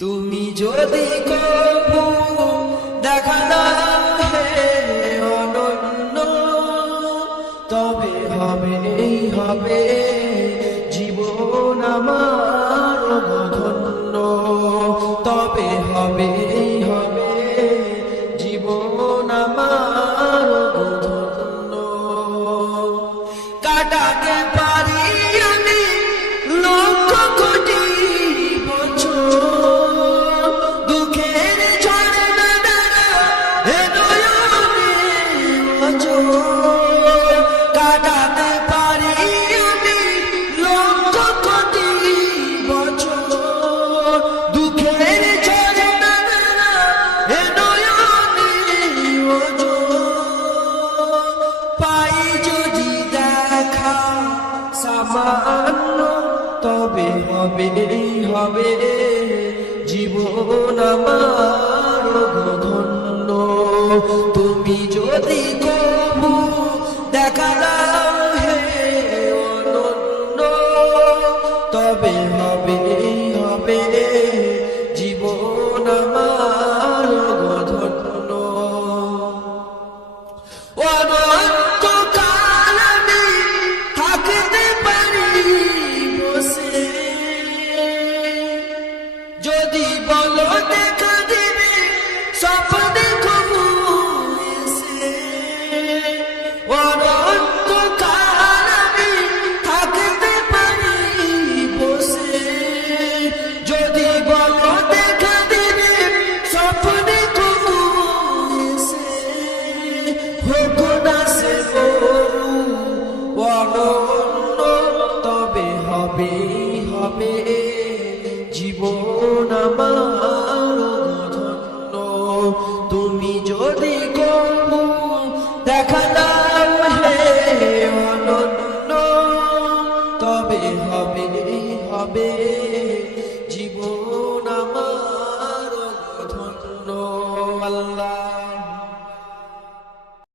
তুমি যদি কবু দেখা দাও হে অনন্য, তবে হবে জীবন আমার ধন্য, তবে হবে জীবন আমার ধন্য। কাটাতে পারি আমি লক্ষ কোটি বছর, দুঃখের ঝড়ে না দাঁড়া এ নয়নে অঝোর। কাটাতে পারি আমি লক্ষ কোটি বছর, দুঃখের ঝড়ে না দাঁড়া এ নয়নে অঝোর। পাই যদি দেখা সামান্য, তবে হবে জীবন আমার ধন্য। তুমি যদি কবু দেখা দাও হে অনন্য, তবে হবে জীবন আমার ধন্য। অনন্তকাল আমি থাকতে পারি বসে, যদি বলো দেখা দিবে স্বপ্নে কবু এসে। অনন্তকাল আমি থাকতে পারি বসে, যদি বলো দেখা দিবে স্বপ্নে কবু এসে। হোক না সে বড় অনন্য, তবে হবে জীবন আমার ধন্য। তুমি যদি কবু দেখা দাও হে অনন্য, তবে হবে জীবন